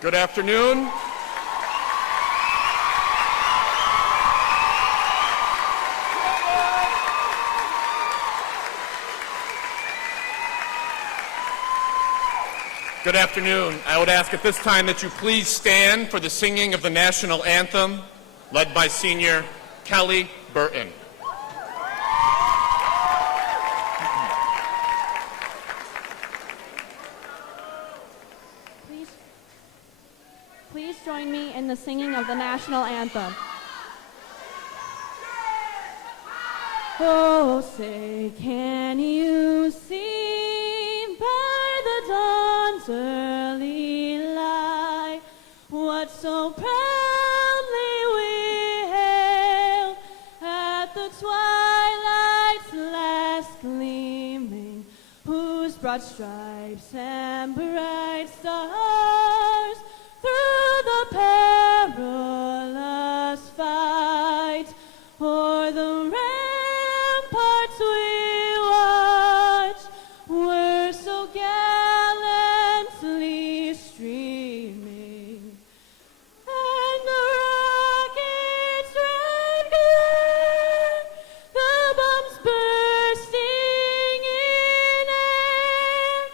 Good afternoon. Good afternoon. I would ask at this time that you please stand for the singing of the national anthem, led by Senior Kelly Burton. Please join me in the singing of the national anthem. Oh, say, can you see by the dawn's early light what so proudly we hailed at the twilight's last gleaming, whose broad stripes and bright stars through the perilous fight o'er the ramparts we watched were so gallantly streaming, and the rocket's red glare, the bombs bursting in air,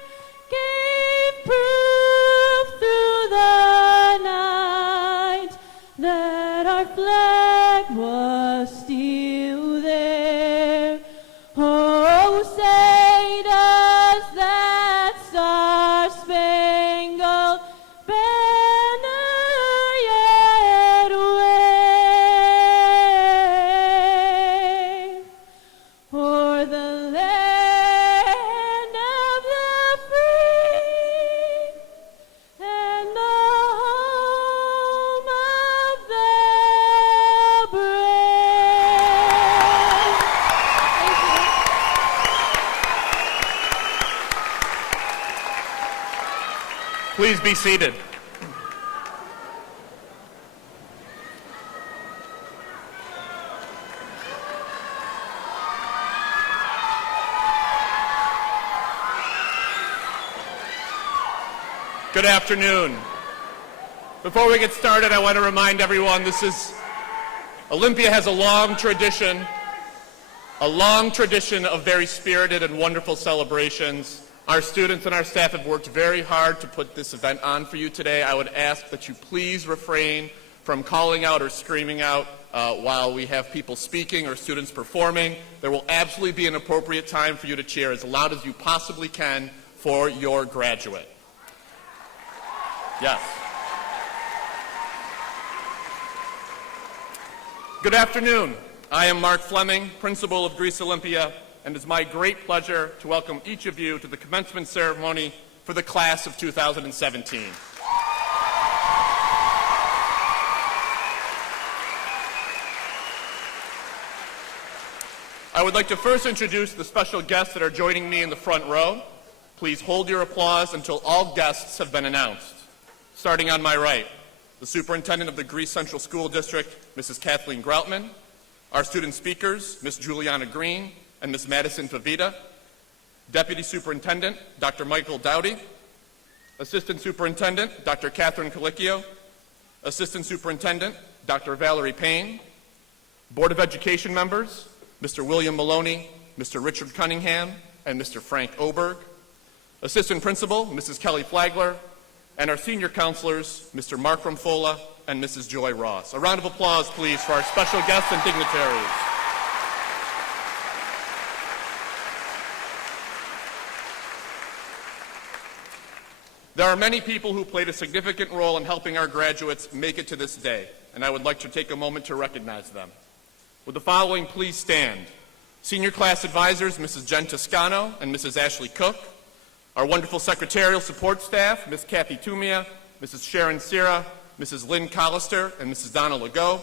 gave proof through the night that our flag was still there. Oh, say does that star-spangled banner yet wave o'er the land of the free and the home of the brave? Thank you. Please be seated. Good afternoon. Before we get started, I want to remind everyone Olympia has a long tradition of very spirited and wonderful celebrations. Our students and our staff have worked very hard to put this event on for you today. I would ask that you please refrain from calling out or screaming out while we have people speaking or students performing. There will absolutely be an appropriate time for you to cheer as loud as you possibly can for your graduate. Yes. Good afternoon. I am Mark Fleming, principal of Greece Olympia, and it's my great pleasure to welcome each of you to the commencement ceremony for the class of 2017. I would like to first introduce the special guests that are joining me in the front row. Please hold your applause until all guests have been announced. Starting on my right, the Superintendent of the Greece Central School District, Mrs. Kathleen Groutman, our student speakers, Ms. Juliana Green and Ms. Madison Favita, Deputy Superintendent, Dr. Michael Dowdy, Assistant Superintendent, Dr. Catherine Colicchio, Assistant Superintendent, Dr. Valerie Payne, Board of Education members, Mr. William Maloney, Mr. Richard Cunningham, and Mr. Frank Oberg, Assistant Principal, Mrs. Kelly Flagler, and our senior counselors, Mr. Mark Rumfola and Mrs. Joy Ross. A round of applause, please, for our special guests and dignitaries. There are many people who played a significant role in helping our graduates make it to this day, and I would like to take a moment to recognize them. Would the following please stand? Senior class advisors, Mrs. Jen Toscano and Mrs. Ashley Cook, our wonderful secretarial support staff, Ms. Kathy Tumia, Mrs. Sharon Sira, Mrs. Lynn Collister, and Mrs. Donna Legault,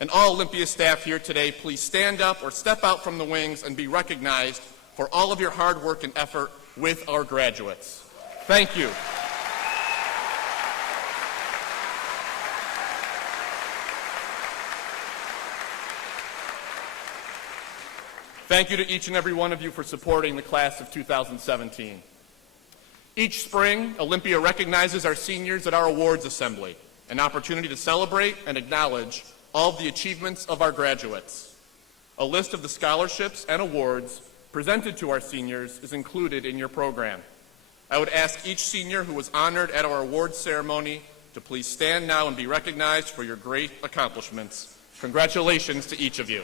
and all Olympia staff here today, please stand up or step out from the wings and be recognized for all of your hard work and effort with our graduates. Thank you. Thank you to each and every one of you for supporting the class of 2017. Each spring, Olympia recognizes our seniors at our awards assembly, an opportunity to celebrate and acknowledge all of the achievements of our graduates. A list of the scholarships and awards presented to our seniors is included in your program. I would ask each senior who was honored at our awards ceremony to please stand now and be recognized for your great accomplishments. Congratulations to each of you.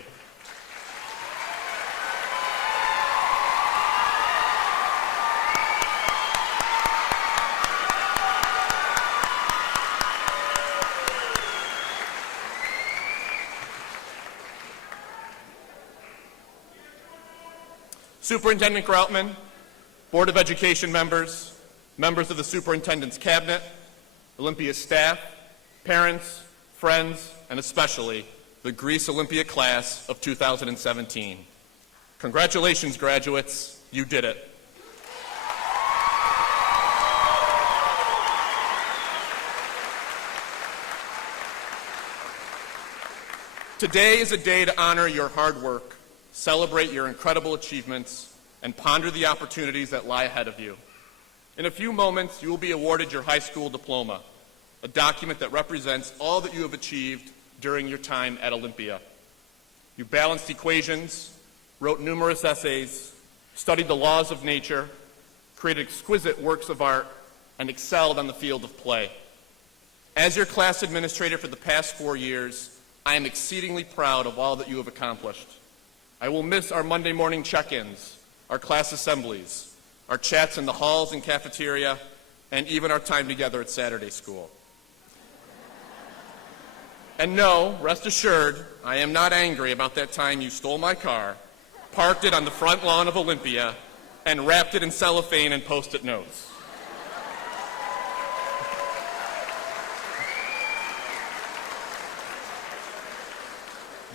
Superintendent Groutman, Board of Education members, members of the Superintendent's Cabinet, Olympia's staff, parents, friends, and especially the Greece Olympia class of 2017. Congratulations, graduates. You did it. Today is a day to honor your hard work, celebrate your incredible achievements, and ponder the opportunities that lie ahead of you. In a few moments, you will be awarded your high school diploma, a document that represents all that you have achieved during your time at Olympia. You balanced equations, wrote numerous essays, studied the laws of nature, created exquisite works of art, and excelled on the field of play. As your class administrator for the past 4 years, I am exceedingly proud of all that you have accomplished. I will miss our Monday morning check-ins, our class assemblies, our chats in the halls and cafeteria, and even our time together at Saturday school. And no, rest assured, I am not angry about that time you stole my car, parked it on the front lawn of Olympia, and wrapped it in cellophane and Post-it notes.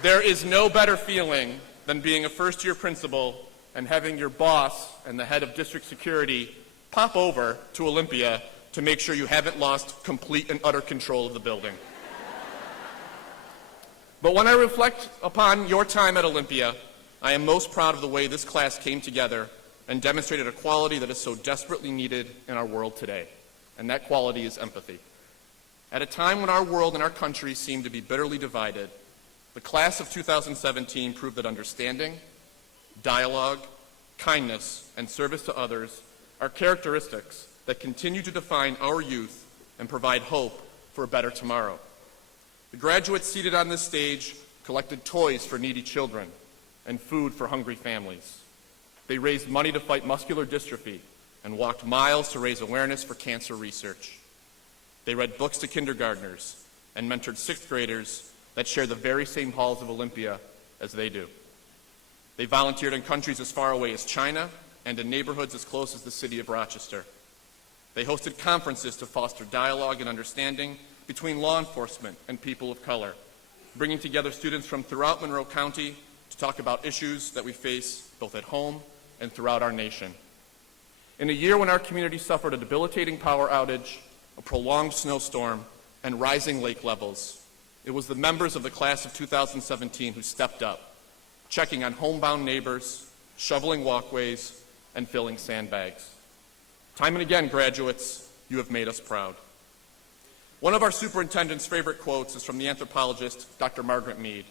There is no better feeling than being a first-year principal and having your boss and the head of district security pop over to Olympia to make sure you haven't lost complete and utter control of the building. But when I reflect upon your time at Olympia, I am most proud of the way this class came together and demonstrated a quality that is so desperately needed in our world today, and that quality is empathy. At a time when our world and our country seem to be bitterly divided, the class of 2017 proved that understanding, dialogue, kindness, and service to others are characteristics that continue to define our youth and provide hope for a better tomorrow. The graduates seated on this stage collected toys for needy children and food for hungry families. They raised money to fight muscular dystrophy and walked miles to raise awareness for cancer research. They read books to kindergartners and mentored sixth graders that share the very same halls of Olympia as they do. They volunteered in countries as far away as China and in neighborhoods as close as the city of Rochester. They hosted conferences to foster dialogue and understanding between law enforcement and people of color, bringing together students from throughout Monroe County to talk about issues that we face both at home and throughout our nation. In a year when our community suffered a debilitating power outage, a prolonged snowstorm, and rising lake levels, it was the members of the class of 2017 who stepped up, checking on homebound neighbors, shoveling walkways, and filling sandbags. Time and again, graduates, you have made us proud. One of our superintendent's favorite quotes is from the anthropologist, Dr. Margaret Mead.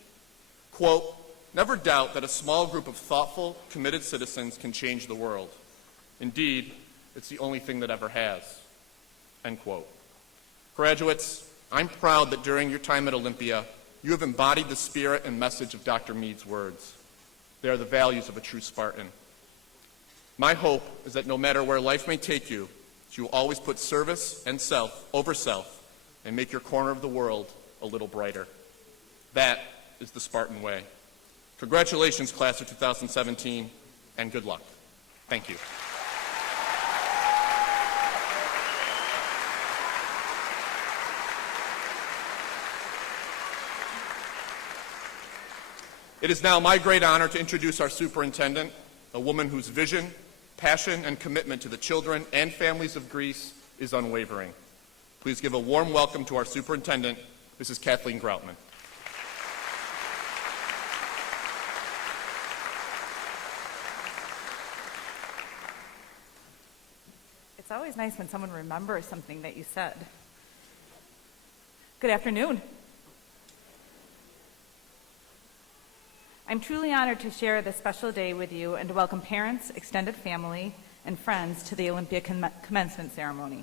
Quote, "Never doubt that a small group of thoughtful, committed citizens can change the world. Indeed, it's the only thing that ever has." End quote. Graduates, I'm proud that during your time at Olympia, you have embodied the spirit and message of Dr. Mead's words. They are the values of a true Spartan. My hope is that no matter where life may take you, you will always put service and self over self and make your corner of the world a little brighter. That is the Spartan way. Congratulations, class of 2017, and good luck. Thank you. It is now my great honor to introduce our superintendent, a woman whose vision, passion, and commitment to the children and families of Greece is unwavering. Please give a warm welcome to our superintendent, Mrs. Kathleen Groutman. It's always nice when someone remembers something that you said. Good afternoon. I'm truly honored to share this special day with you and to welcome parents, extended family, and friends to the Olympia commencement ceremony.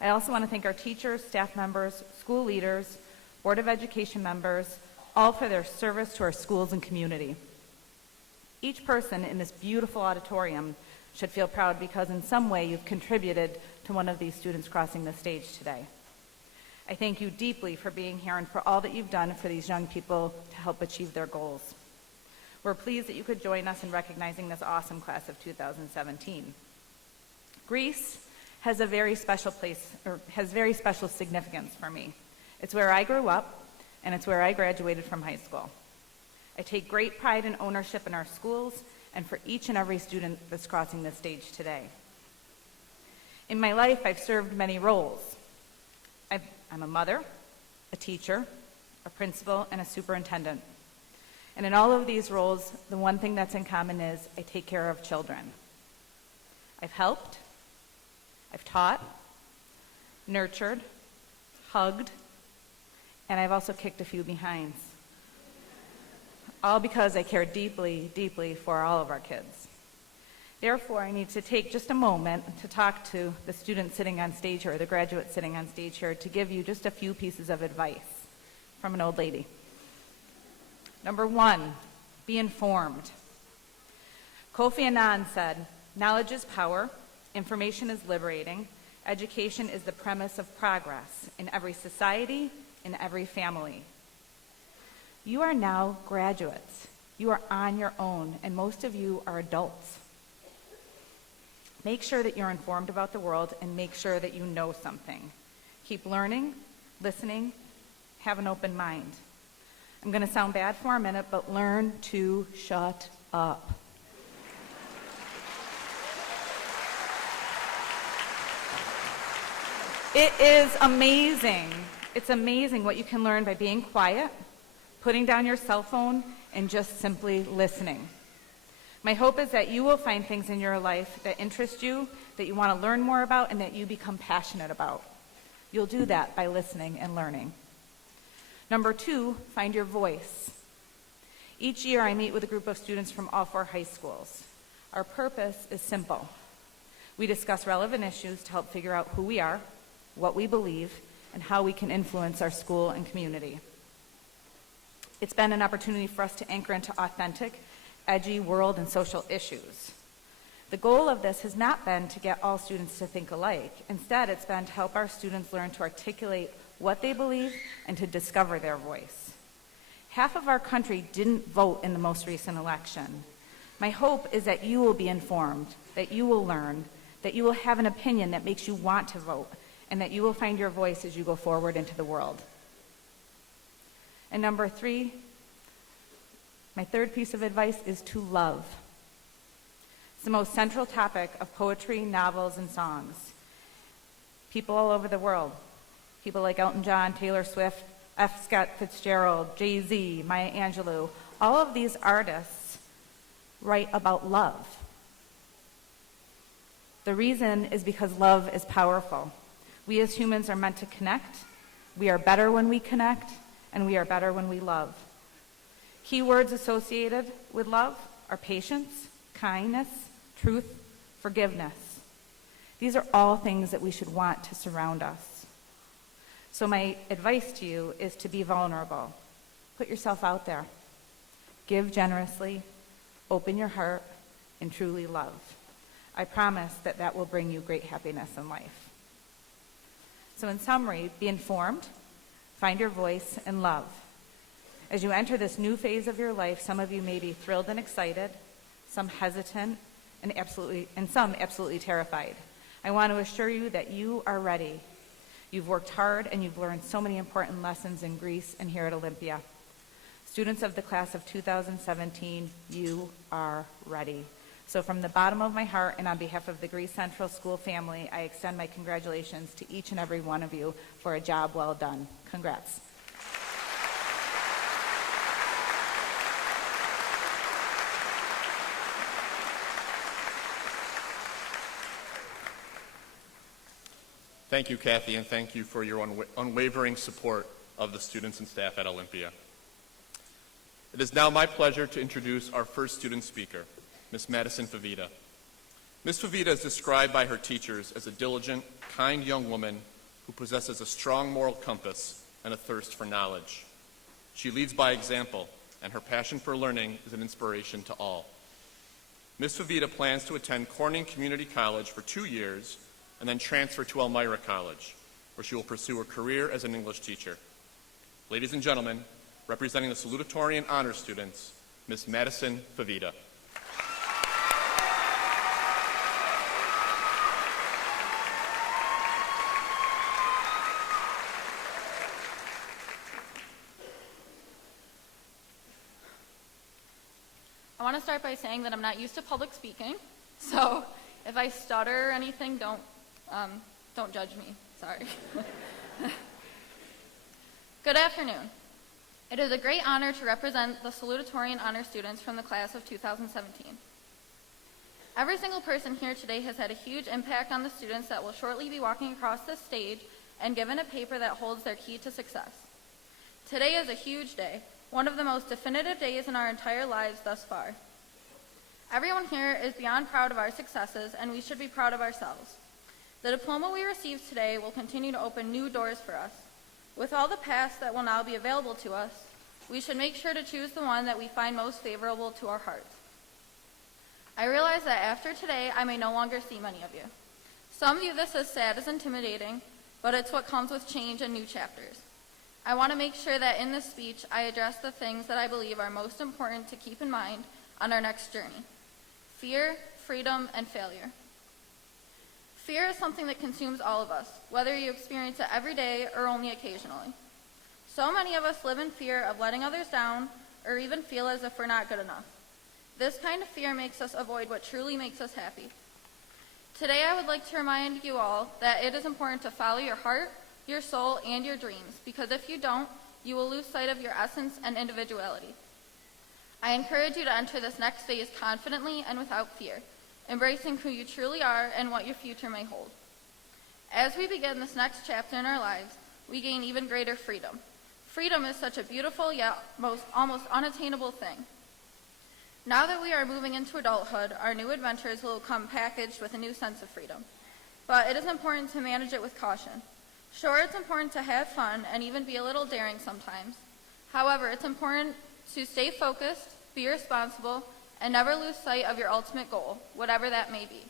I also want to thank our teachers, staff members, school leaders, Board of Education members, all for their service to our schools and community. Each person in this beautiful auditorium should feel proud because in some way you've contributed to one of these students crossing the stage today. I thank you deeply for being here and for all that you've done for these young people to help achieve their goals. We're pleased that you could join us in recognizing this awesome class of 2017. Greece has a very special place, or has very special significance for me. It's where I grew up, and it's where I graduated from high school. I take great pride and ownership in our schools and for each and every student that's crossing this stage today. In my life, I've served many roles. I'm a mother, a teacher, a principal, and a superintendent. And in all of these roles, the one thing that's in common is I take care of children. I've helped, I've taught, nurtured, hugged, and I've also kicked a few behinds. All because I care deeply, deeply for all of our kids. Therefore, I need to take just a moment to talk to the students sitting on stage here, or the graduates sitting on stage here, to give you just a few pieces of advice from an old lady. Number 1, be informed. Kofi Annan said, "Knowledge is power, information is liberating, education is the premise of progress in every society, in every family." You are now graduates. You are on your own, and most of you are adults. Make sure that you're informed about the world and make sure that you know something. Keep learning, listening, have an open mind. I'm going to sound bad for a minute, but learn to shut up. It is amazing. It's amazing what you can learn by being quiet, putting down your cell phone, and just simply listening. My hope is that you will find things in your life that interest you, that you want to learn more about, and that you become passionate about. You'll do that by listening and learning. Number 2, find your voice. Each year I meet with a group of students from all 4 high schools. Our purpose is simple. We discuss relevant issues to help figure out who we are, what we believe, and how we can influence our school and community. It's been an opportunity for us to anchor into authentic, edgy world and social issues. The goal of this has not been to get all students to think alike. Instead, it's been to help our students learn to articulate what they believe and to discover their voice. Half of our country didn't vote in the most recent election. My hope is that you will be informed, that you will learn, that you will have an opinion that makes you want to vote, and that you will find your voice as you go forward into the world. And number 3, my third piece of advice is to love. It's the most central topic of poetry, novels, and songs. People all over the world, people like Elton John, Taylor Swift, F. Scott Fitzgerald, Jay-Z, Maya Angelou, all of these artists write about love. The reason is because love is powerful. We as humans are meant to connect. We are better when we connect, and we are better when we love. Key words associated with love are patience, kindness, truth, forgiveness. These are all things that we should want to surround us. So my advice to you is to be vulnerable. Put yourself out there. Give generously, open your heart, and truly love. I promise that that will bring you great happiness in life. So in summary, be informed, find your voice, and love. As you enter this new phase of your life, some of you may be thrilled and excited, some hesitant, and some absolutely terrified. I want to assure you that you are ready. You've worked hard and you've learned so many important lessons in Greece and here at Olympia. Students of the class of 2017, you are ready. So from the bottom of my heart and on behalf of the Greece Central School family, I extend my congratulations to each and every one of you for a job well done. Congrats. Thank you, Kathy, and thank you for your unwavering support of the students and staff at Olympia. It is now my pleasure to introduce our first student speaker, Ms. Madison Favita. Ms. Favita is described by her teachers as a diligent, kind young woman who possesses a strong moral compass and a thirst for knowledge. She leads by example, and her passion for learning is an inspiration to all. Ms. Favita plans to attend Corning Community College for 2 years and then transfer to Elmira College, where she will pursue a career as an English teacher. Ladies and gentlemen, representing the salutatorian honor students, Ms. Madison Favita. I want to start by saying that I'm not used to public speaking, so if I stutter or anything, don't judge me. Sorry. Good afternoon. It is a great honor to represent the salutatorian honor students from the class of 2017. Every single person here today has had a huge impact on the students that will shortly be walking across this stage and given a paper that holds their key to success. Today is a huge day, one of the most definitive days in our entire lives thus far. Everyone here is beyond proud of our successes, and we should be proud of ourselves. The diploma we receive today will continue to open new doors for us. With all the past that will now be available to us, we should make sure to choose the one that we find most favorable to our hearts. I realize that after today, I may no longer see many of you. Some view this as sad as intimidating, but it's what comes with change and new chapters. I want to make sure that in this speech, I address the things that I believe are most important to keep in mind on our next journey: fear, freedom, and failure. Fear is something that consumes all of us, whether you experience it every day or only occasionally. So many of us live in fear of letting others down or even feel as if we're not good enough. This kind of fear makes us avoid what truly makes us happy. Today, I would like to remind you all that it is important to follow your heart, your soul, and your dreams, because if you don't, you will lose sight of your essence and individuality. I encourage you to enter this next phase confidently and without fear, embracing who you truly are and what your future may hold. As we begin this next chapter in our lives, we gain even greater freedom. Freedom is such a beautiful yet almost unattainable thing. Now that we are moving into adulthood, our new adventures will come packaged with a new sense of freedom. But it is important to manage it with caution. Sure, it's important to have fun and even be a little daring sometimes. However, it's important to stay focused, be responsible, and never lose sight of your ultimate goal, whatever that may be.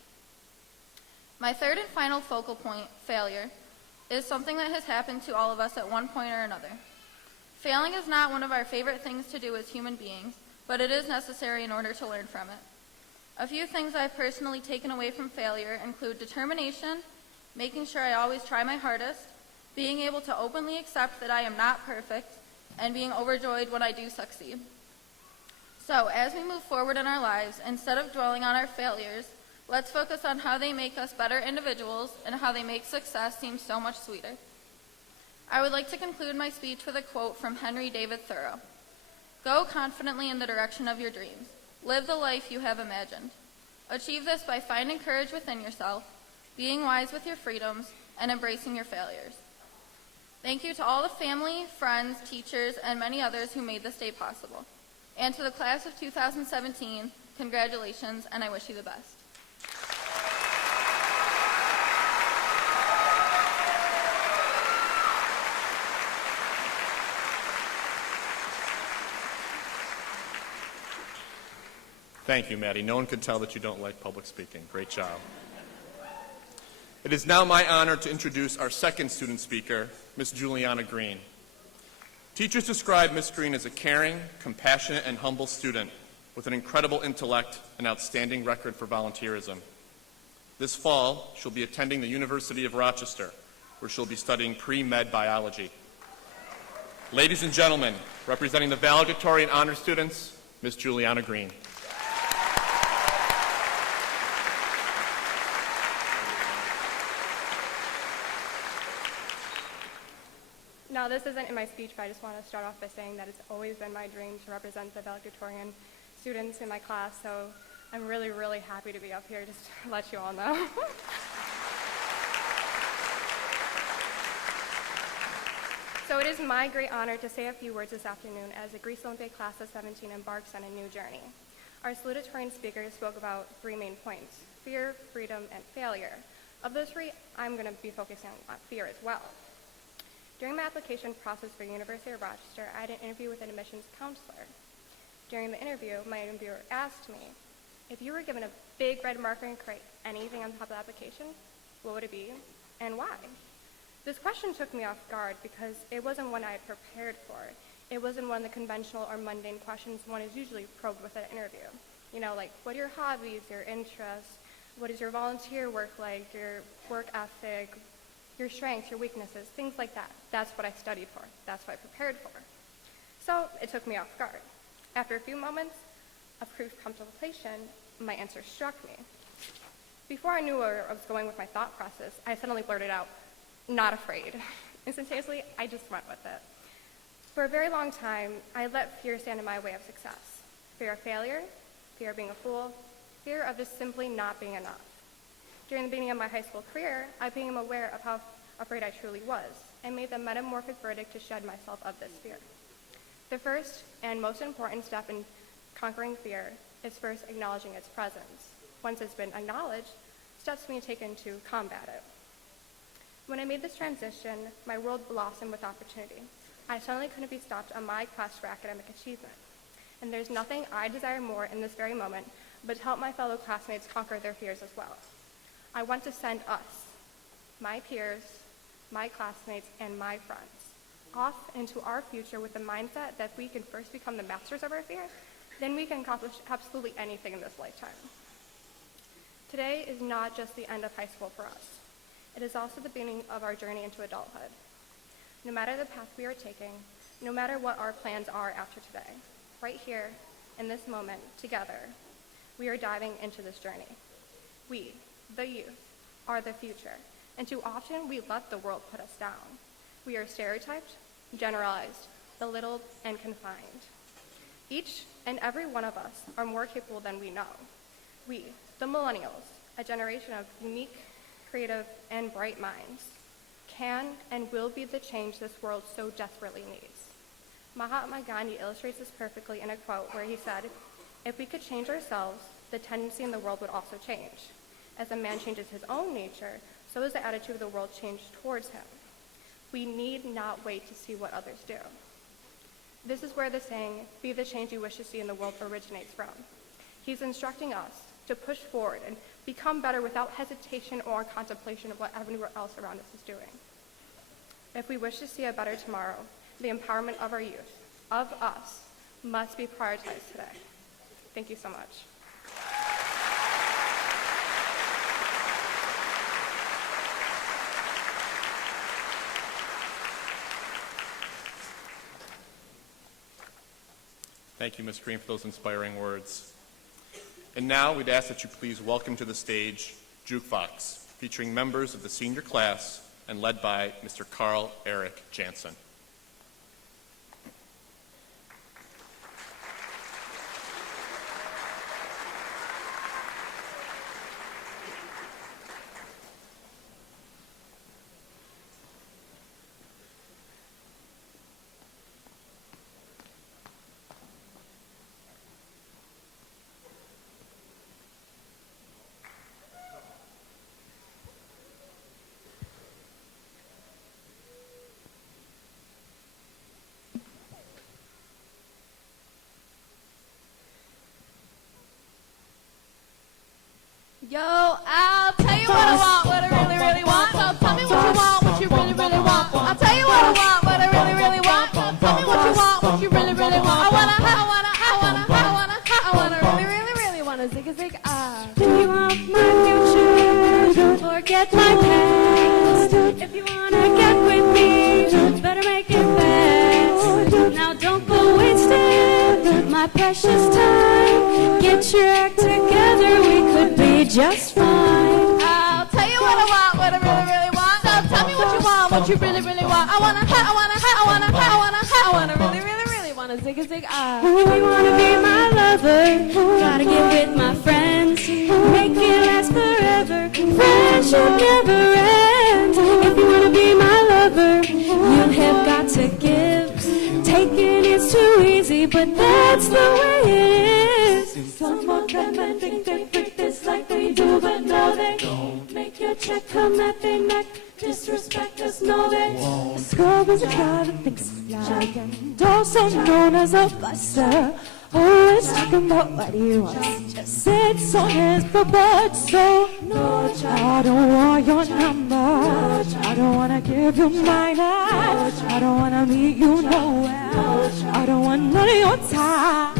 My third and final focal point, failure, is something that has happened to all of us at one point or another. Failing is not one of our favorite things to do as human beings, but it is necessary in order to learn from it. A few things I've personally taken away from failure include determination, making sure I always try my hardest, being able to openly accept that I am not perfect, and being overjoyed when I do succeed. So, as we move forward in our lives, instead of dwelling on our failures, let's focus on how they make us better individuals and how they make success seem so much sweeter. I would like to conclude my speech with a quote from Henry David Thoreau. Go confidently in the direction of your dreams. Live the life you have imagined. Achieve this by finding courage within yourself, being wise with your freedoms, and embracing your failures. Thank you to all the family, friends, teachers, and many others who made this day possible. And to the class of 2017, congratulations, and I wish you the best. Thank you, Maddie. No one could tell that you don't like public speaking. Great job. It is now my honor to introduce our second student speaker, Ms. Juliana Green. Teachers describe Ms. Green as a caring, compassionate, and humble student with an incredible intellect and outstanding record for volunteerism. This fall, she'll be attending the University of Rochester, where she'll be studying pre-med biology. Ladies and gentlemen, representing the valedictorian honor students, Ms. Juliana Green. Now, this isn't in my speech, but I just want to start off by saying that it's always been my dream to represent the valedictorian students in my class, so I'm really, really happy to be up here, just to let you all know. So it is my great honor to say a few words this afternoon as the Greece Olympia class of 17 embarks on a new journey. Our salutatorian speakers spoke about three main points: fear, freedom, and failure. Of those three, I'm going to be focusing on fear as well. During my application process for the University of Rochester, I had an interview with an admissions counselor. During the interview, my interviewer asked me, if you were given a big red marker and could write anything on top of the application, what would it be and why? This question took me off guard because it wasn't one I had prepared for. It wasn't one of the conventional or mundane questions one is usually probed with at an interview. You know, like, what are your hobbies, your interests, what is your volunteer work like, your work ethic, your strengths, your weaknesses, things like that. That's what I studied for. That's what I prepared for. So it took me off guard. After a few moments of contemplation, my answer struck me. Before I knew where I was going with my thought process, I suddenly blurted out, "Not afraid." Instantaneously, I just went with it. For a very long time, I let fear stand in my way of success. Fear of failure, fear of being a fool, fear of just simply not being enough. During the beginning of my high school career, I became aware of how afraid I truly was and made the metamorphic verdict to shed myself of this fear. The first and most important step in conquering fear is first acknowledging its presence. Once it's been acknowledged, steps can be taken to combat it. When I made this transition, my world blossomed with opportunity. I suddenly couldn't be stopped on my quest for academic achievement. And there's nothing I desire more in this very moment but to help my fellow classmates conquer their fears as well. I want to send us, my peers, my classmates, and my friends, off into our future with the mindset that if we can first become the masters of our fear, then we can accomplish absolutely anything in this lifetime. Today is not just the end of high school for us. It is also the beginning of our journey into adulthood. No matter the path we are taking, no matter what our plans are after today, right here, in this moment, together, we are diving into this journey. We, the youth, are the future, and too often we let the world put us down. We are stereotyped, generalized, belittled, and confined. Each and every one of us are more capable than we know. We, the millennials, a generation of unique, creative, and bright minds, can and will be the change this world so desperately needs. Mahatma Gandhi illustrates this perfectly in a quote where he said, "If we could change ourselves, the tendency in the world would also change. As a man changes his own nature, so is the attitude of the world changed towards him. We need not wait to see what others do." This is where the saying, "Be the change you wish to see in the world," originates from. He's instructing us to push forward and become better without hesitation or contemplation of what everywhere else around us is doing. If we wish to see a better tomorrow, the empowerment of our youth, of us, must be prioritized today. Thank you so much. Thank you, Ms. Green, for those inspiring words. And now we'd ask that you please welcome to the stage Jukebox, featuring members of the senior class and led by Mr. Carl Eric Jansen. Yo, I'll tell you what I want, what I really, really want. So tell me what you want, what you really, really want. I'll tell you what I want, what I really, really want. So tell me what you want, what you really, really want. I wanna really, really, really wanna zig a zig ah. Do you want my future? Don't forget my past. If you wanna get with me, better make it fast. Now don't go wasting my precious time. Get your act together, we could be just fine. I'll tell you what I want, what I really, really want. So tell me what you want, what you really, really want. I wanna really, really, really wanna zig a zig ah. If you wanna be my lover, gotta get with my friends. Make it last forever, friendship never ends. If you wanna be my lover, you have got to the way it is. Some of them men think they freak this like we do, but no they don't. Make your check come at their neck. Disrespect us, no they won't. A scrub is a guy that thinks like and also known as a buster. Always talking about what he wants. Just sits on his butt. So no, I don't want your number. I don't wanna give you mine. I don't wanna meet you nowhere. I don't want none of your time.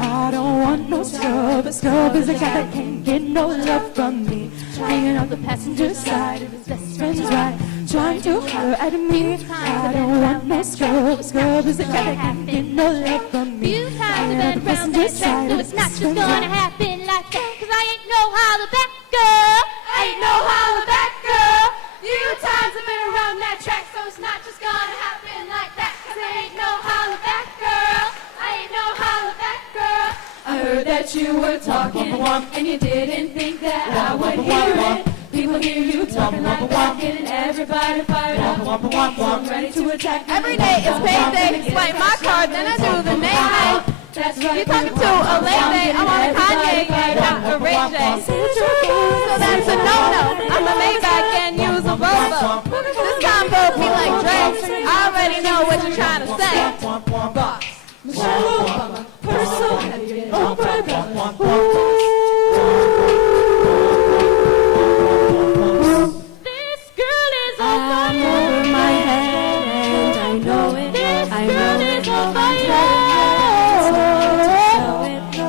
I don't want no scrub. A scrub is a guy that can't get no love from me. Hanging on the passenger side of his best friend's ride, trying to holler at me. I don't want no scrub. A scrub is a guy that can't get no love from me. Few times I've been round that track, so it's not just gonna happen like that. Cause I ain't no holler back girl. I ain't no holler back girl. Few times I've been around that track, so it's not just gonna happen like that. Cause I ain't no holler back girl. I ain't no holler back girl. I heard that you were talking, and you didn't think that I would hear it. People hear you talking like that, getting everybody fired up. So I'm ready to attack. Every day is payday. Swipe my card, then I do the name. That's right. You talking to a lady? I'm on a Kanye, not a Ray J. So that's a no-no. I'm a Maybach and use a Volvo. This combo be like Drake. I already know what you're trying to say. Box. Michelle Obama, her so heavy, oh brother. This girl is on I'm fire. over my head and I know it. This I girl know is it. on fire.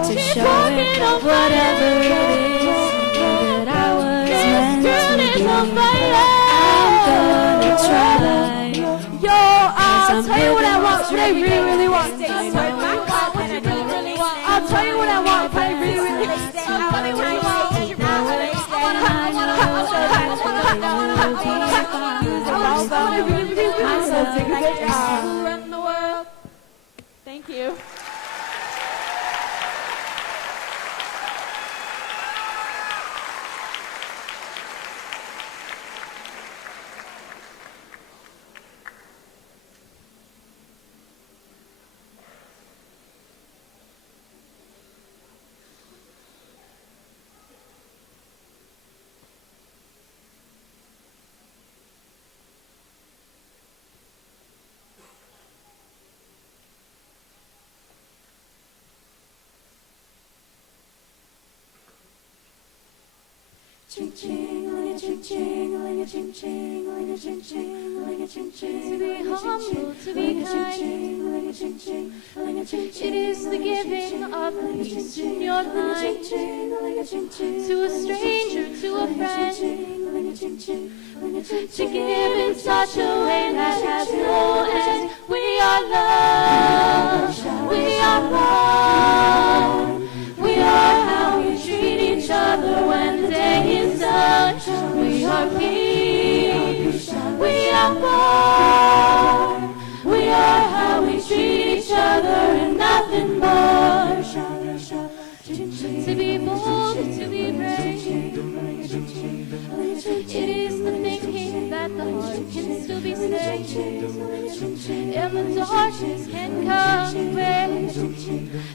To She's show walking it, on whatever fire. it is that I was This girl meant to is be. on fire. I'm gonna try. Yo, I'll tell you what I want, what I really, really want. I'll tell you what I want, what I really, really want. I'll tell you what I want, what I really, really want. Tell me what you want. Run the world. Thank you. Ching ching, ling a ching ching, ling a ching ching, ling a ching ching, ling a ching ching. To be humble, to be kind, ling a ching ching, ling a ching ching. it is the giving of peace in your mind. To a stranger, to a friend, to give in such a way that has no end. We are love, we are one, we are how we treat each other when the day is done. We are peace, we are one, we are how we treat each other and nothing more. To be bold, to be brave, it is the thinking that the heart can still be safe, and the darkness can come away.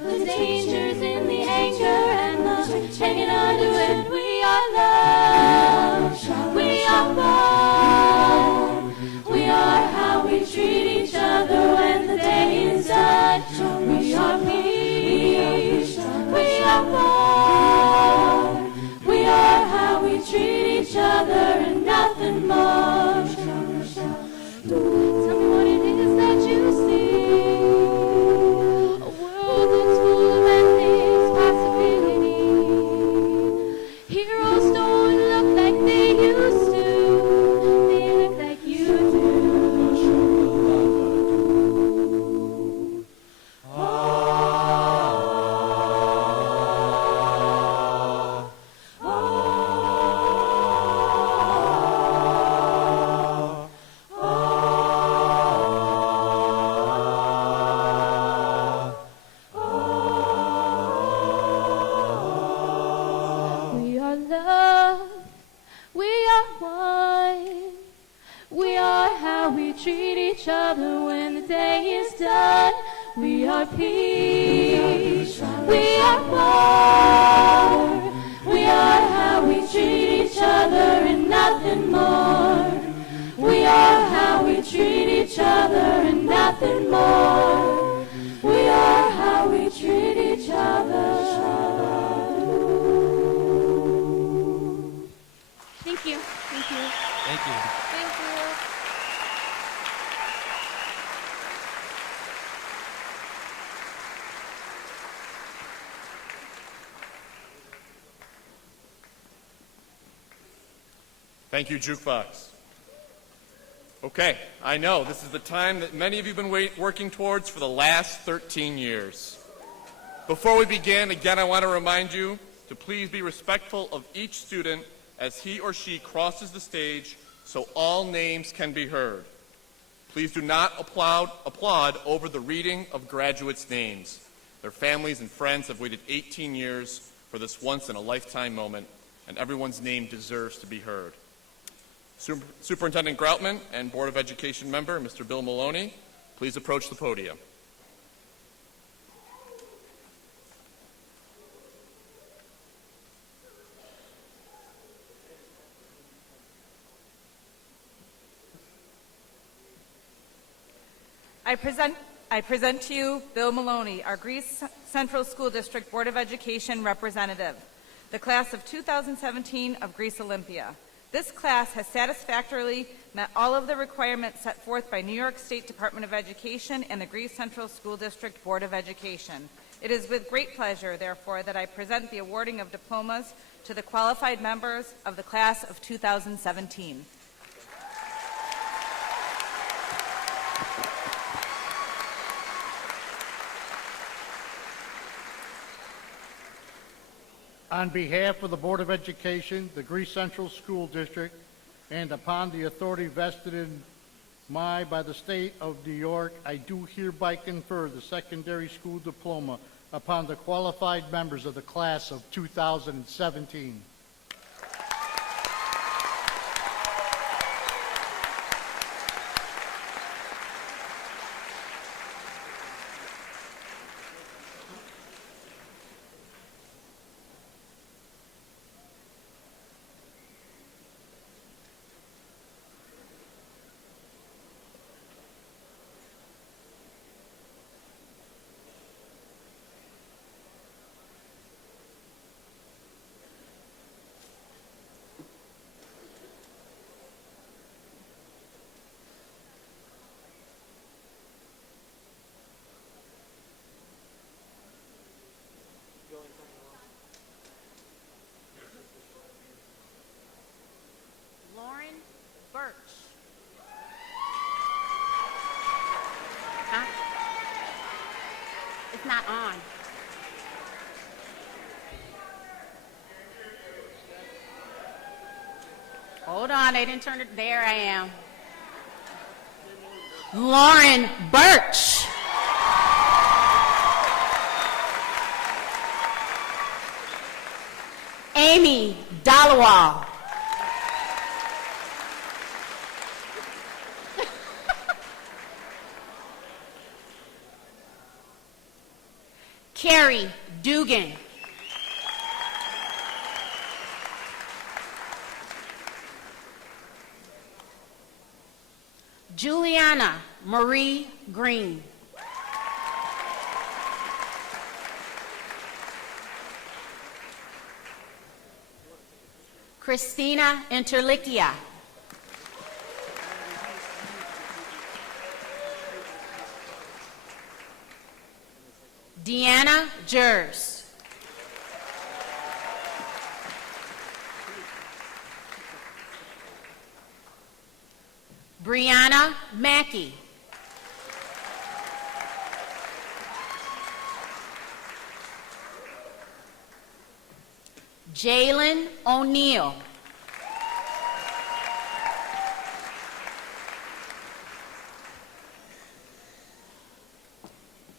The dangers in the anger and the hanging on to it. We are love, we are one, we are how we treat each other when the day is done. We are peace, we are one, we are how we treat each other and nothing more. Tell me what it is that you see. A world that's full of endless possibility. Heroes don't look like they used to. They look like you do. We are love, we are one, we are how we treat each other when the day is done. We are peace, We are more. We are how we treat each other and nothing more. We are how we treat each other and nothing more. We are how we treat each other. Thank you. Thank you. Thank you. Thank you. Thank you, Jukebox. Okay, I know this is the time that many of you have been working towards for the last 13 years. Before we begin, again, I want to remind you to please be respectful of each student as he or she crosses the stage so all names can be heard. Please do not applaud over the reading of graduates' names. Their families and friends have waited 18 years for this once-in-a-lifetime moment, and everyone's name deserves to be heard. Superintendent Groutman and Board of Education member, Mr. Bill Maloney, please approach the podium. I present to you Bill Maloney, our Greece Central School District Board of Education representative, the class of 2017 of Greece Olympia. This class has satisfactorily met all of the requirements set forth by New York State Department of Education and the Greece Central School District Board of Education. It is with great pleasure, therefore, that I present the awarding of diplomas to the qualified members of the class of 2017. On behalf of the Board of Education, the Greece Central School District, and upon the authority vested in by the State of New York, I do hereby confer the secondary school diploma upon the qualified members of the class of 2017. Lauren Birch. Huh? It's not on. Hold on, they didn't turn it. There I am. Lauren Birch. Amy Dalawal. Carrie Dugan. Juliana Marie Green. Christina Interlicia. Deanna Jers. Brianna Mackey. Jalen O'Neill.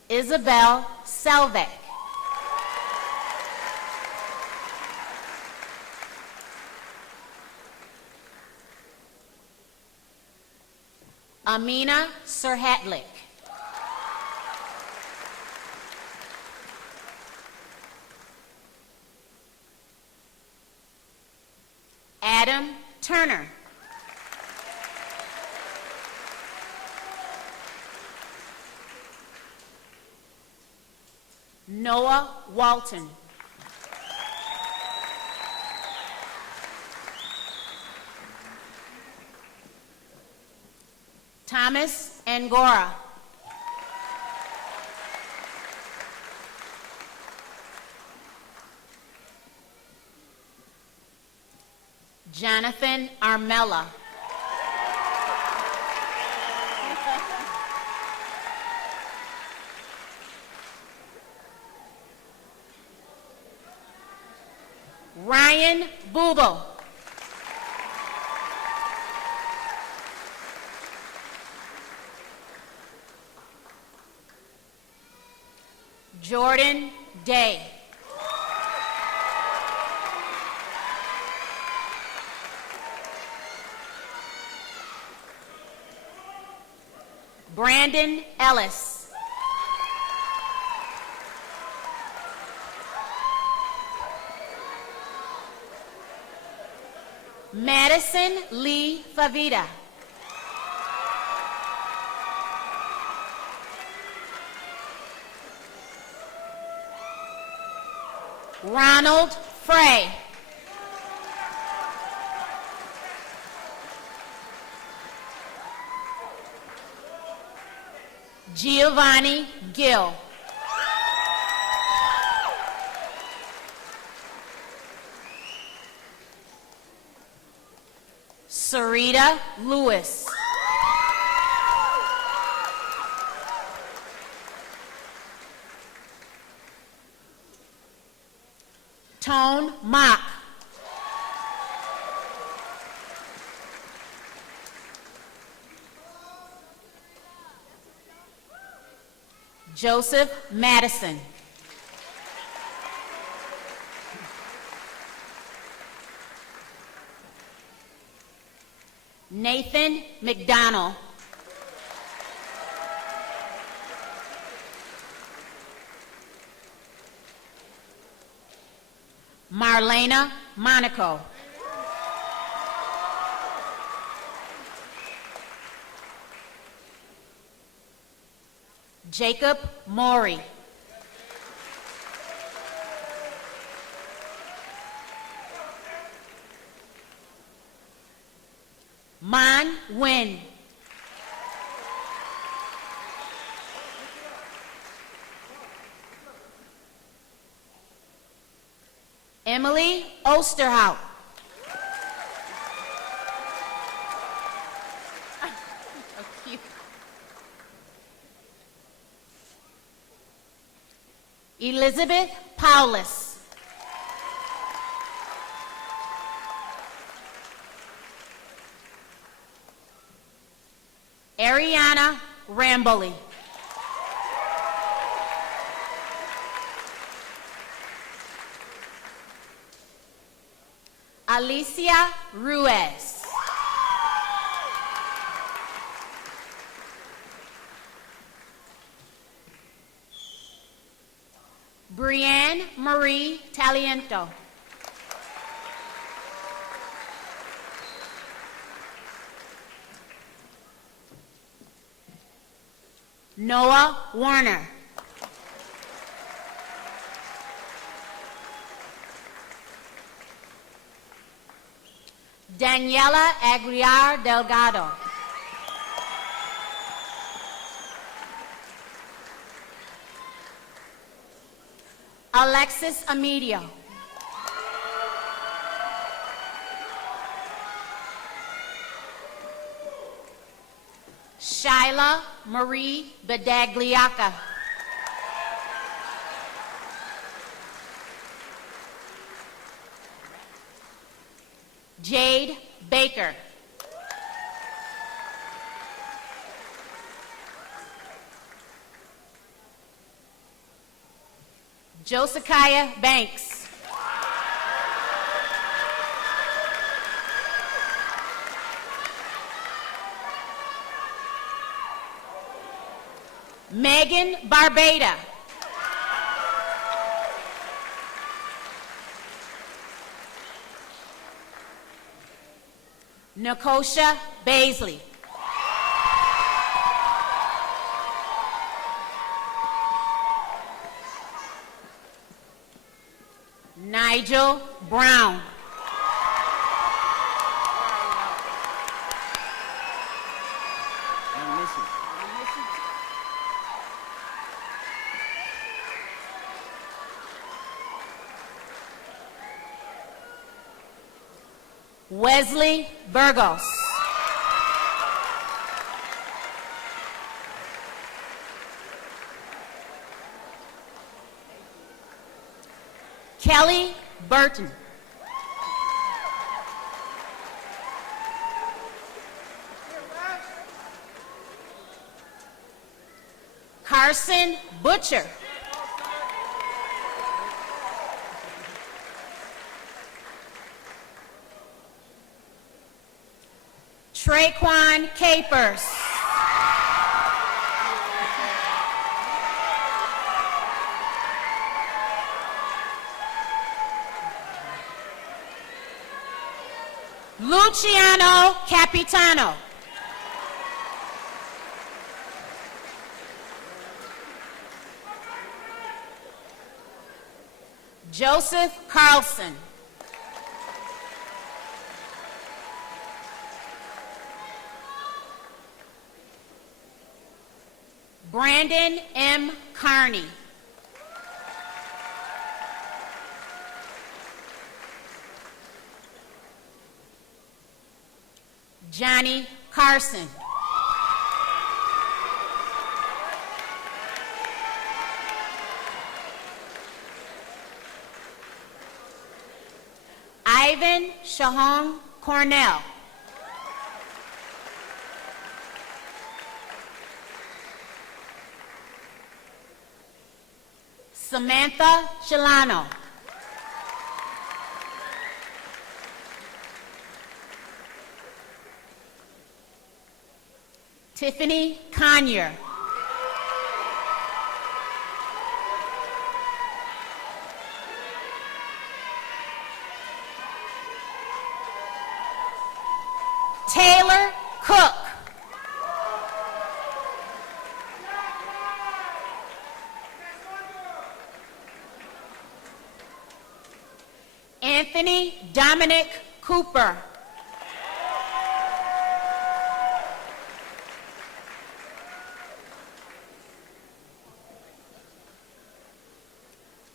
Isabel Selvek. Amina Serhatlik. Adam Turner. Noah Walton. Thomas Angora. Jonathan Armella. Ryan Bubel. Jordan Day. Brandon Ellis. Madison Lee Favita. Ronald Frey. Giovanni Gill. Sarita Lewis. Tone Mock. Joseph Madison. Nathan McDonald. Marlena Monaco. Jacob Maury. Man Nguyen. Emily Osterhout. Elizabeth Paulus. Ariana Ramboli. Alicia Ruiz. Brianne Marie Taliento. Noah Warner. Daniela Aguiar Delgado. Alexis Amedio. Shyla Marie Bedagliaca. Jade Baker. Josiah Banks. Megan Barbada. Nikosha Baisley. Nigel Brown. Wesley Burgos. Kelly Burton. Carson Butcher. Traquan Capers. Luciano Capitano. Joseph Carlson. Brandon M. Carney. Johnny Carson. Ivan Shahong Cornell. Samantha Chilano. Tiffany Conyer. Taylor Cook. Anthony Dominic Cooper.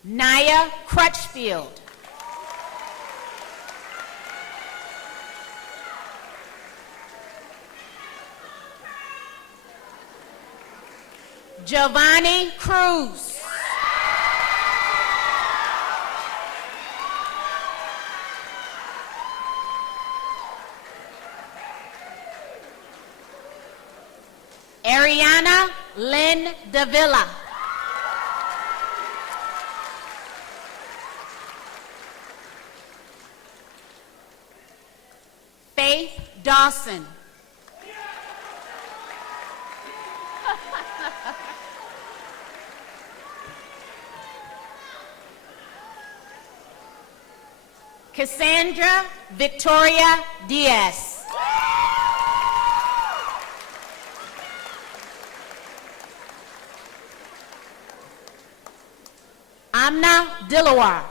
Naya Crutchfield. Giovanni Cruz. Ariana Lynn Davila. Faith Dawson. Cassandra Victoria Diaz. Amna Dilawar.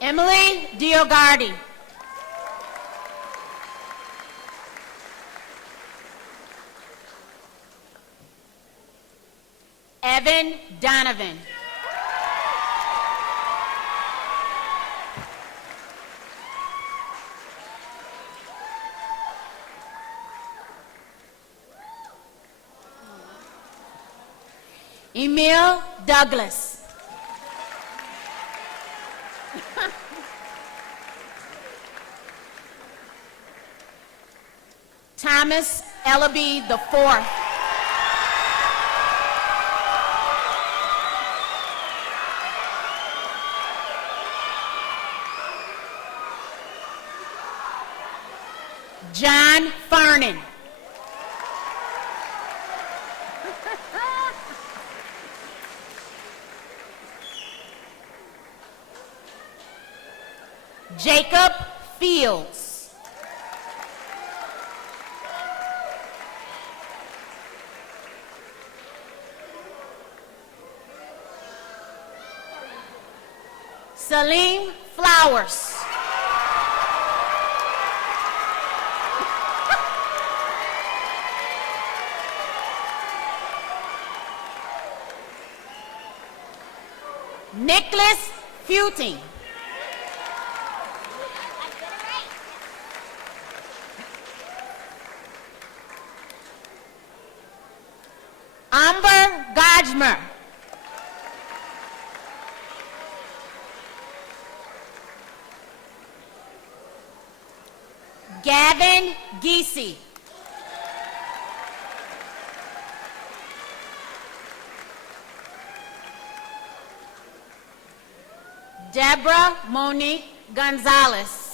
Emily Diogardi. Evan Donovan. Emil Douglas. Thomas Ellaby IV. John Farnan. Jacob Fields. Salim Flowers. Nicholas Futing. Amber Gajmer. Gavin Geesey. Deborah Monique Gonzalez.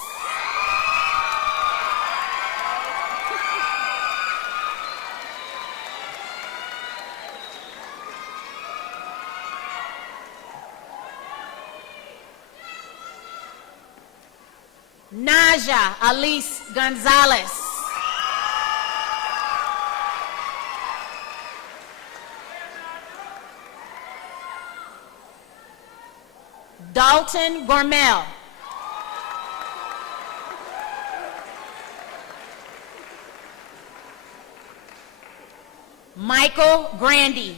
Naja Alice Gonzalez. Dalton Gormel. Michael Grandy.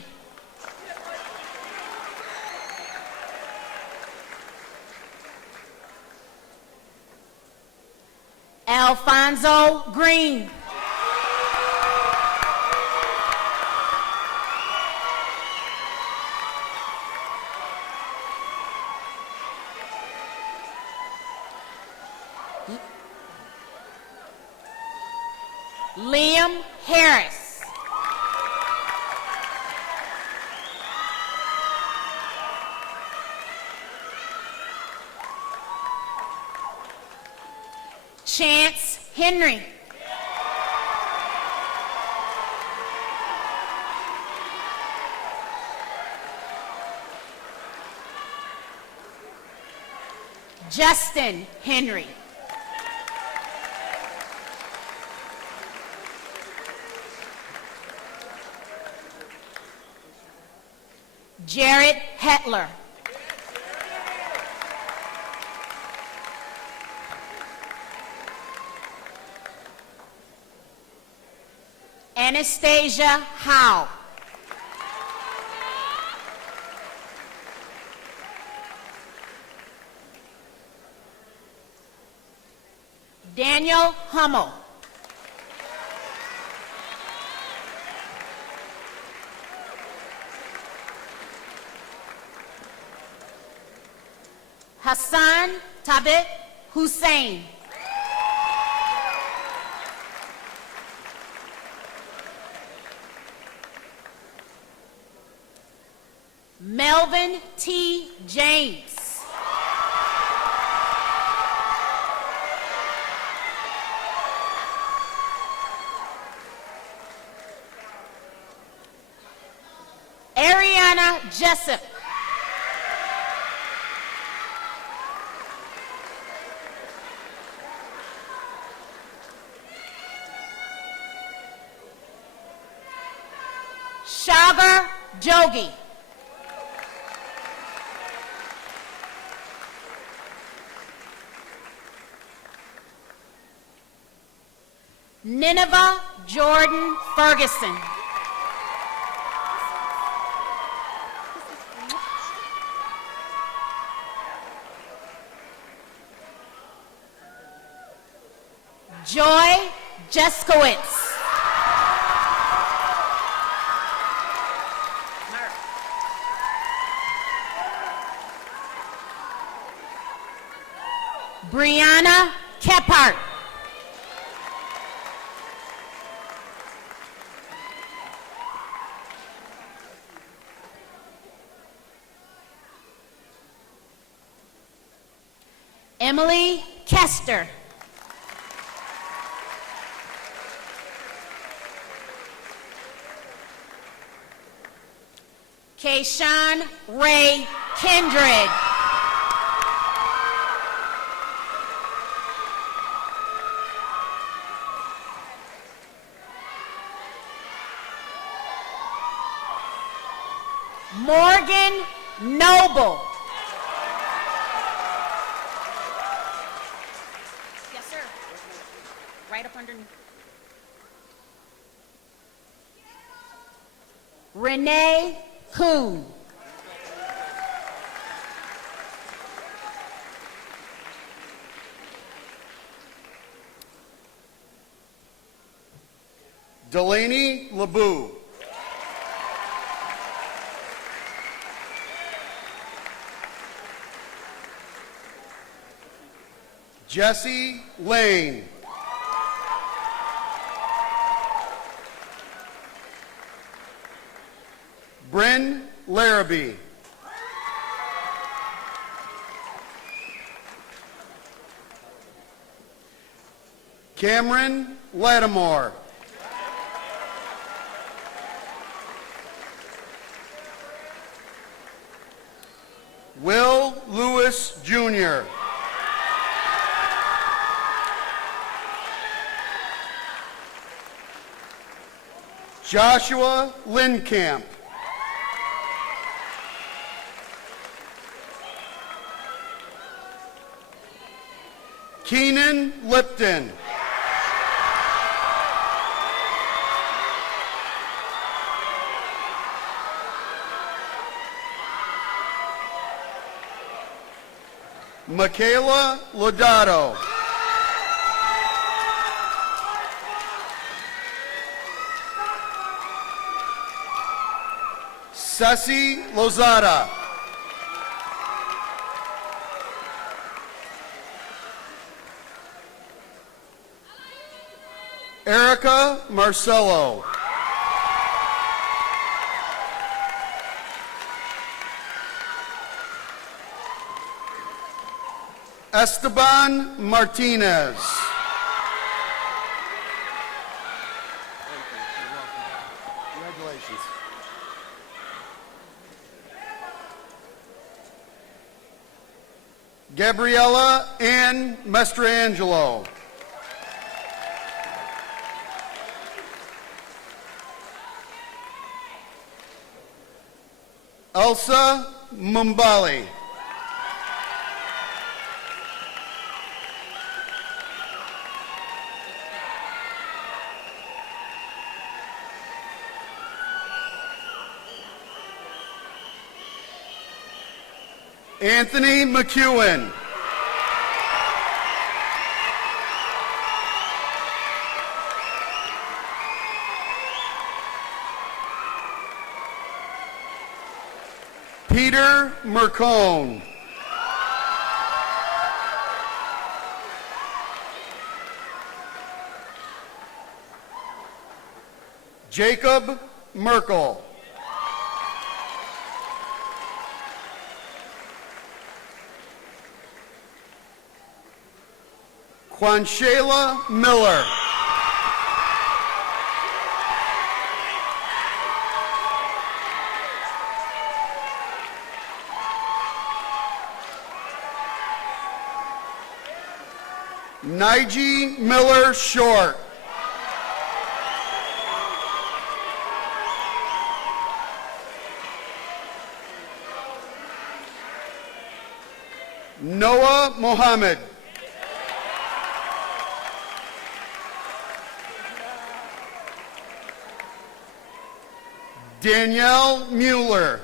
Alfonso Green. Liam Harris. Chance Henry. Justin Henry. Jared Hetler. Anastasia Howe. Daniel Hummel. Hassan Tabit Hussein. Melvin T. James. Ariana Jessup. Shagar Jogi. Nineveh Jordan Ferguson. Joy Jeskowitz. Brianna Kephart. Emily Kester. Kayshawn Ray Kindred. Morgan Noble. Yes, sir. Right up underneath. Renee Kuhn. Delaney LeBou. Jesse Lane. Bryn Larrabee. Cameron Lattimore. Will Lewis Jr. Joshua Lindkamp. Keenan Lipton. Michaela Lodato. Ceci Lozada. Erica Marcello. Esteban Martinez. Congratulations. Gabriella Ann Mastrangelo. Elsa Mumbali. Anthony McEwen. Peter Mercone. Jacob Merkel. Quanshayla Miller. Nige Miller Short. Noah Mohammed. Danielle Mueller.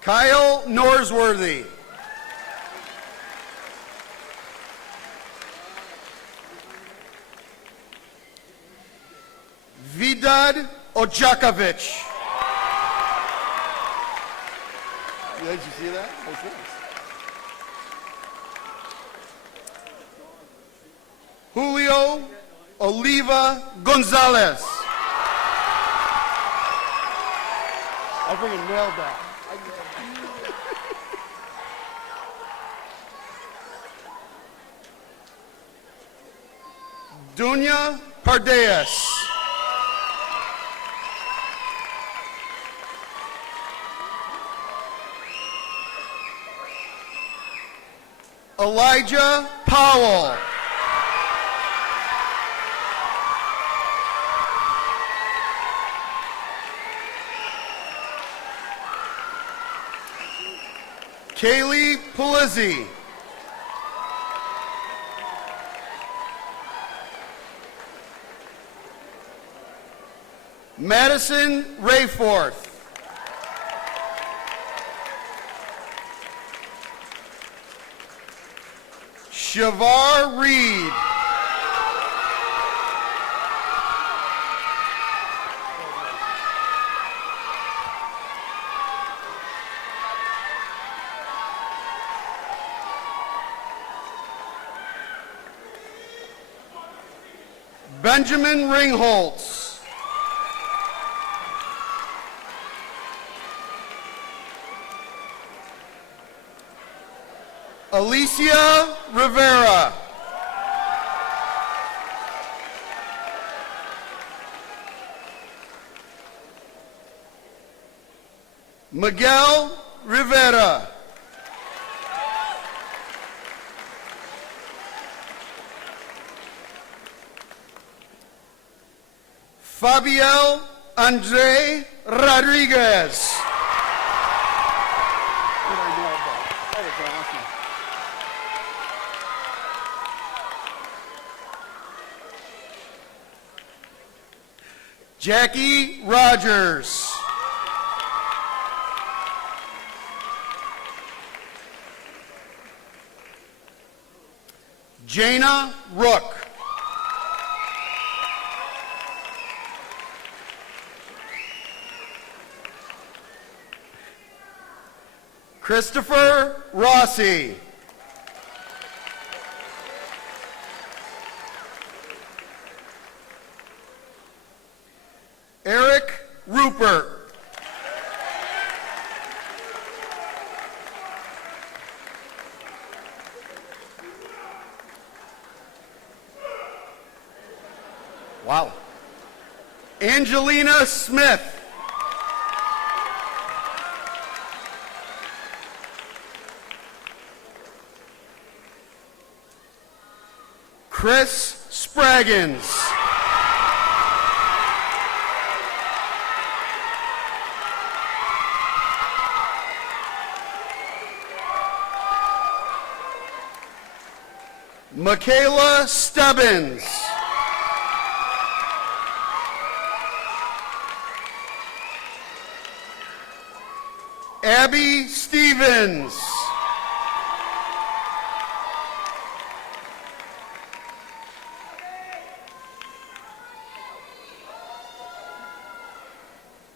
Kyle Norsworthy. Vidad Ojakovic. Did you see that? That's nice. Julio Oliva Gonzalez. I freaking nailed that. Dunya Pardeas. Elijah Powell. Kaylee Palizzi. Madison Rayforth. Shavar Reed. Benjamin Ringholtz. Alicia Rivera. Miguel Rivera. Fabiel Andre Rodriguez. Jackie Rogers. Jana Rook. Christopher Rossi. Eric Rupert. Wow. Angelina Smith. Chris Spraggins. Michaela Stubbins. Abby Stevens.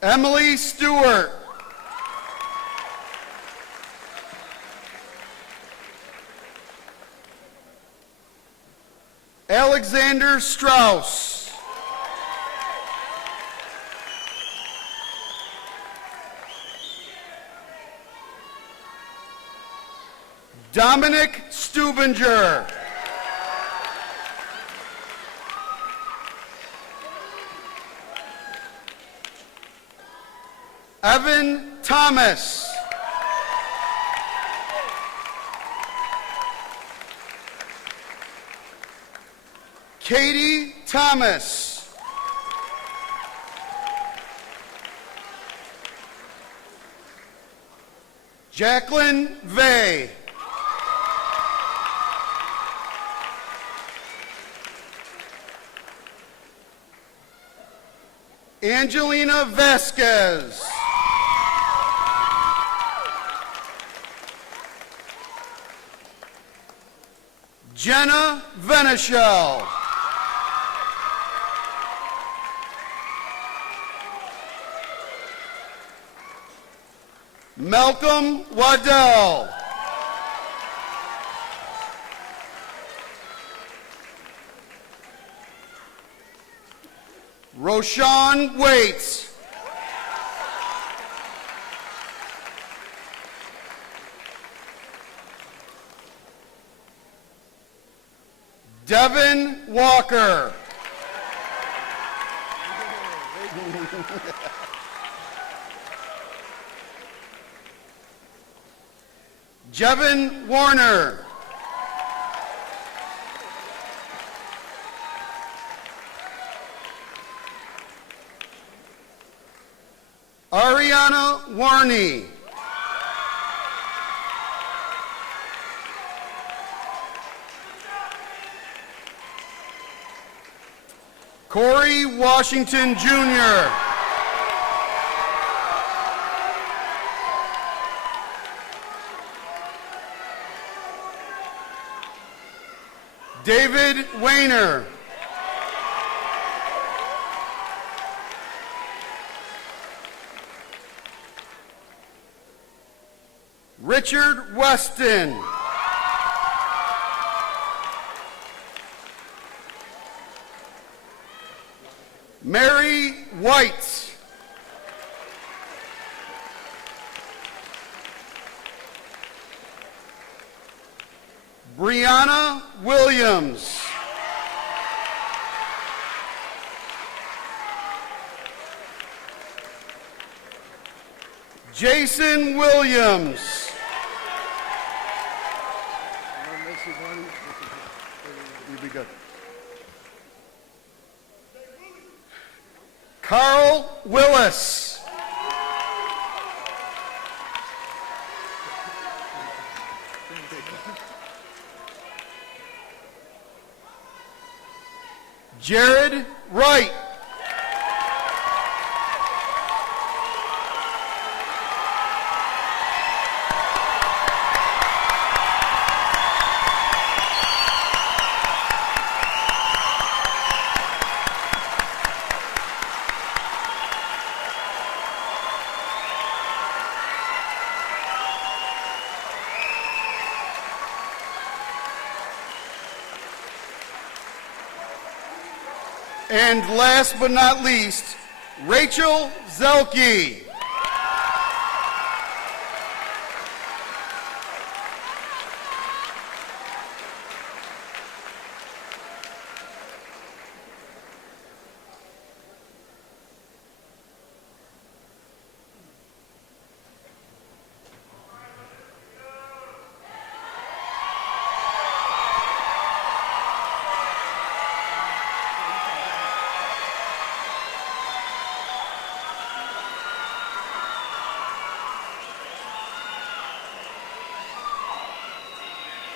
Emily Stewart. Alexander Strauss. Dominic Stubinger. Evan Thomas. Katie Thomas. Jacqueline Vey. Angelina Vasquez. Jenna Veneshel. Malcolm Waddell. Roshan Waits. Devin Walker. Jevin Warner. Ariana Warney. Corey Washington, Jr. David Wayner. Richard Weston. Mary White. Brianna Williams. Jason Williams. You'll be good. Carl Willis. Jared Wright. And last but not least, Rachel Zelke.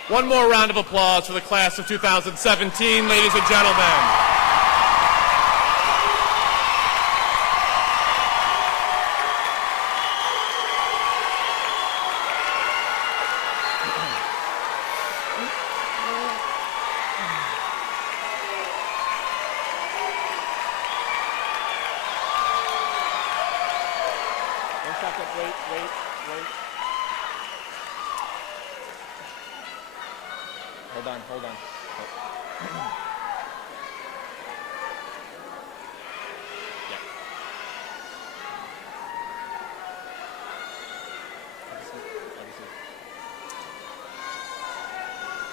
One more round of applause for the class of 2017, ladies and gentlemen. One second, wait. Hold on. Yeah.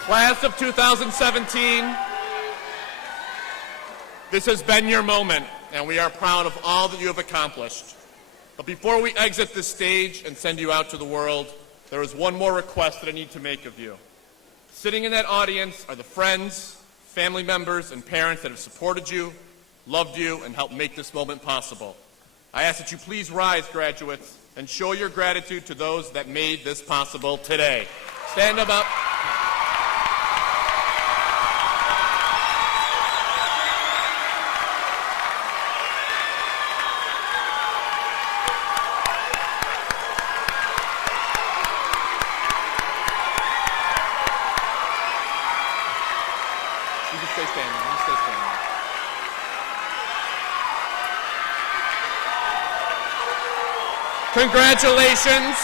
Class of 2017, this has been your moment, and we are proud of all that you have accomplished. But before we exit this stage and send you out to the world, there is one more request that I need to make of you. Sitting in that audience are the friends, family members, and parents that have supported you, loved you, and helped make this moment possible. I ask that you please rise, graduates, and show your gratitude to those that made this possible today. Stand up. You can stay standing. Congratulations.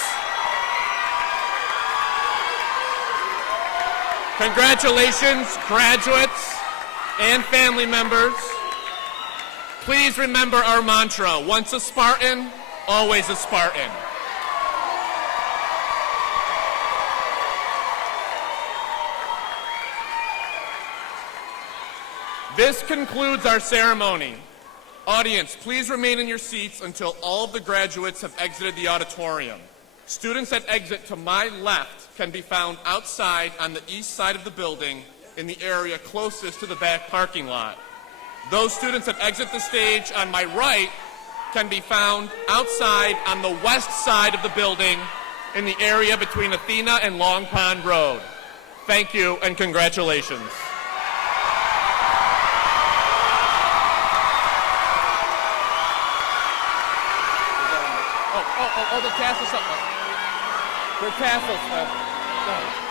Congratulations, graduates and family members. Please remember our mantra, once a Spartan, always a Spartan. This concludes our ceremony. Audience, please remain in your seats until all of the graduates have exited the auditorium. Students that exit to my left can be found outside on the east side of the building in the area closest to the back parking lot. Those students that exit the stage on my right can be found outside on the west side of the building in the area between Athena and Long Pond Road. Thank you and congratulations. tassels, for tassels.